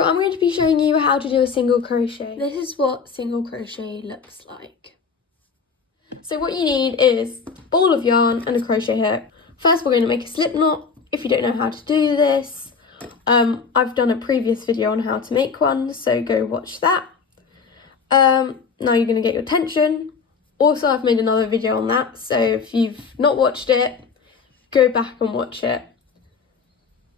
So I'm going to be showing you how to do a single crochet. This is what single crochet looks like. So what you need is a ball of yarn and a crochet hook. First we're going to make a slip knot. If you don't know how to do this, I've done a previous video on how to make one, so go watch that. Now you're going to get your tension. Also, I've made another video on that, so if you've not watched it, go back and watch it.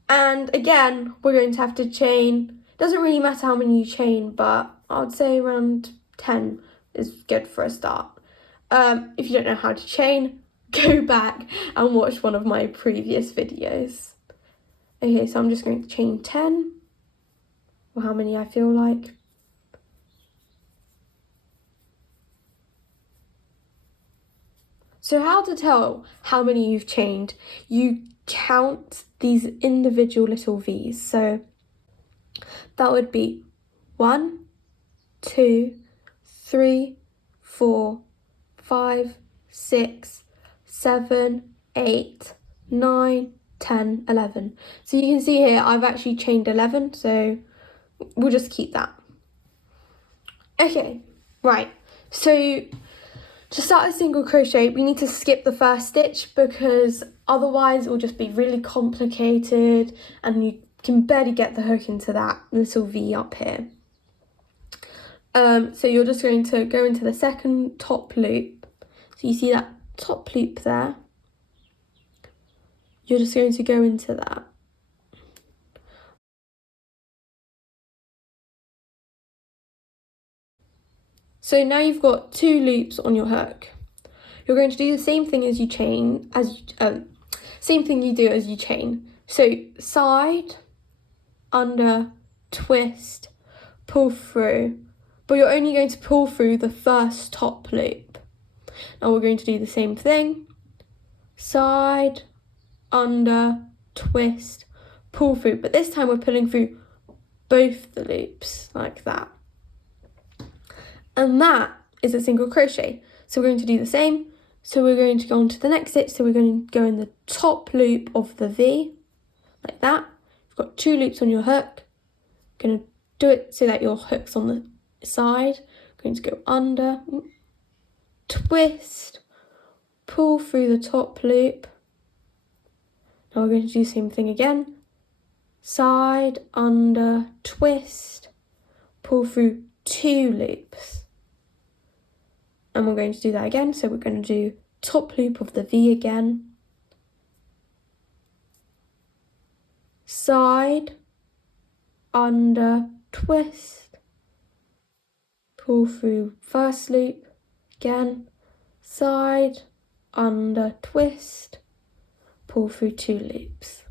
And again, we're going to have to chain. Doesn't really matter how many you chain, but I'd say around 10 is good for a start. If you don't know how to chain, go back and watch one of my previous videos. Okay, so I'm just going to chain 10, or how many I feel like. So how to tell how many you've chained? You count these individual little V's. So that would be 1, 2, 3, 4, 5, 6, 7, 8, 9, 10, 11. So you can see here I've actually chained 11, so we'll just keep that. Okay, right, so to start a single crochet we need to skip the first stitch because otherwise it will just be really complicated and you can barely get the hook into that little V up here. So you're just going to go into the second top loop. So you see that top loop there? You're just going to go into that. So now you've got 2 loops on your hook. You're going to do the same thing as you chain, same thing you do as you chain. So side, under, twist, pull through, but you're only going to pull through the first top loop. Now we're going to do the same thing, side, under, twist, pull through, but this time we're pulling through both the loops like that. And that is a single crochet. So we're going to do the same. So we're going to go on to the next stitch. So we're going to go in the top loop of the V, like that. You've got 2 loops on your hook. Going to do it so that your hook's on the side. Going to go under, twist, pull through the top loop. Now we're going to do the same thing again. Side, under, twist, pull through 2 loops. And we're going to do that again. So we're going to do top loop of the V again. Side, under, twist, pull through first loop, again, side, under, twist, pull through 2 loops.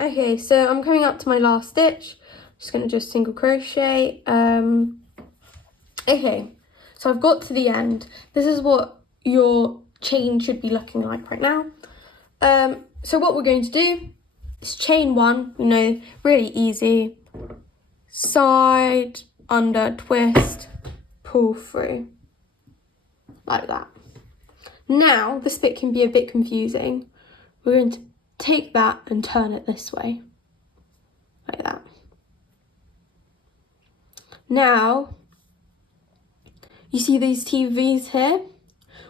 Okay, so I'm coming up to my last stitch. Just going to just single crochet. Okay, so I've got to the end. This is what your chain should be looking like right now. So what we're going to do is chain 1, you know, really easy. Side, under, twist, pull through, like that. Now, this bit can be a bit confusing. We're going to take that and turn it this way, like that. Now, you see these TVs here?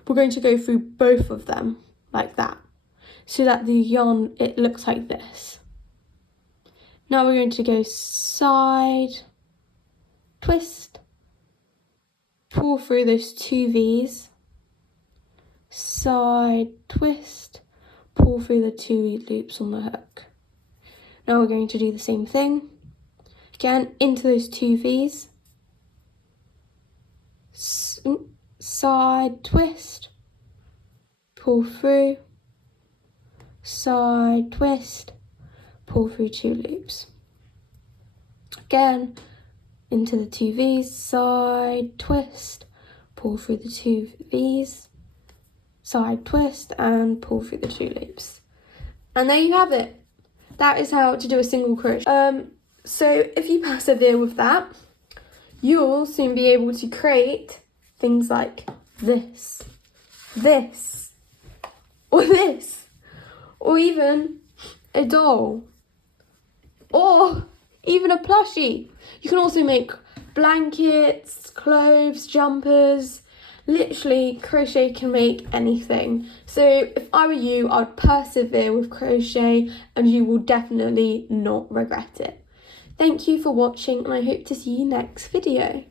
We're going to go through both of them like that, so that the yarn, it looks like this. Now we're going to go side, twist, pull through those 2 V's, side, twist, pull through the 2 loops on the hook. Now we're going to do the same thing. Again, into those 2 V's, side, twist, pull through, side, twist, pull through 2 loops. Again, into the 2 V's, side, twist, pull through the 2 V's, side, twist, and pull through the 2 loops. And there you have it. That is how to do a single crochet. So if you persevere with that, you'll soon be able to create things like this, or this, or even a doll, or even a plushie. You can also make blankets, clothes, jumpers. Literally, crochet can make anything. So if I were you, I would persevere with crochet and you will definitely not regret it. Thank you for watching and I hope to see you next video.